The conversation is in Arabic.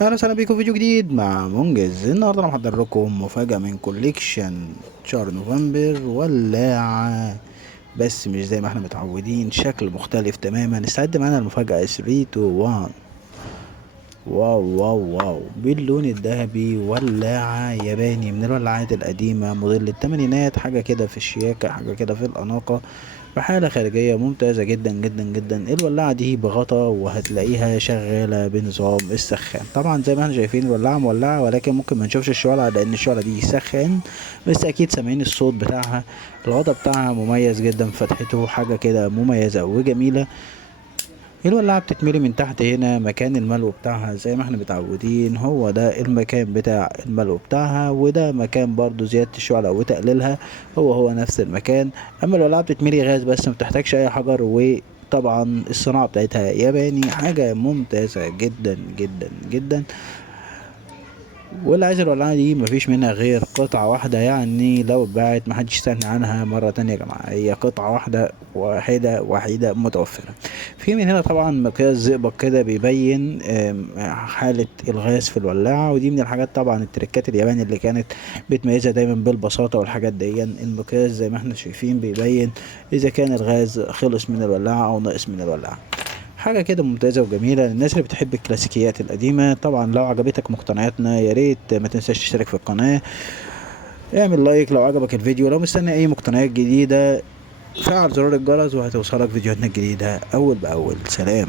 اهلا وسهلا بيكم في فيديو جديد مع منجز. النهارده انا محضر لكم مفاجأة من كوليكشن شهر نوفمبر، ولاعة بس مش زي ما احنا متعودين، شكل مختلف تماما. استعد معانا المفاجأة 3 2 1. واو واو واو، باللون الذهبي، ولاعة ياباني من الولاعات القديمة، موديل التمانينات، حاجة كده في الشياكة، حاجة كده في الأناقة، بحالة خارجية ممتازة جدا جدا جدا. الولاعة دي بغطا، وهتلاقيها شغالة بنظام السخان. طبعا زي ما احنا شايفين الولاعة مولعة، ولكن ممكن ما نشوفش الشعلة لأن الشعلة دي سخان، بس أكيد سامعين الصوت بتاعها. الغطا بتاعها مميز جدا، فتحته حاجة كده مميزة وجميلة. الولاعة بتتملي من تحت، هنا مكان الملو بتاعها زي ما احنا متعودين، هو ده المكان بتاع الملو بتاعها، وده مكان برضو زيادة الشعلة وتقليلها، هو نفس المكان. اما الولاعة بتتملي غاز بس، مبتحتاجش اي حجر، وطبعا الصناعة بتاعتها ياباني، حاجة ممتازة جدا جدا جدا. واللي عايز الولاعة دي مفيش منها غير قطعة واحدة، يعني لو اتباعت محدش يستغني عنها مرة تانية يا جماعة، هي قطعة واحدة واحدة وحيدة متوفرة. في من هنا طبعا مقياس زئبق كده بيبين حالة الغاز في الولاعة، ودي من الحاجات طبعا التركات الياباني اللي كانت بتميزها دايما بالبساطة والحاجات دي. المقياس زي ما احنا شايفين بيبين إذا كان الغاز خلص من الولاعة أو ناقص من الولاعة. حاجة كده ممتازة وجميلة للناس اللي بتحب الكلاسيكيات القديمة. طبعا لو عجبتك مقتنياتنا يا ريت ما تنساش تشترك في القناة، اعمل لايك لو عجبك الفيديو. لو مستني اي مقتنيات جديدة فعل زرار الجرس، وهتوصلك فيديوهاتنا الجديدة اول باول. سلام.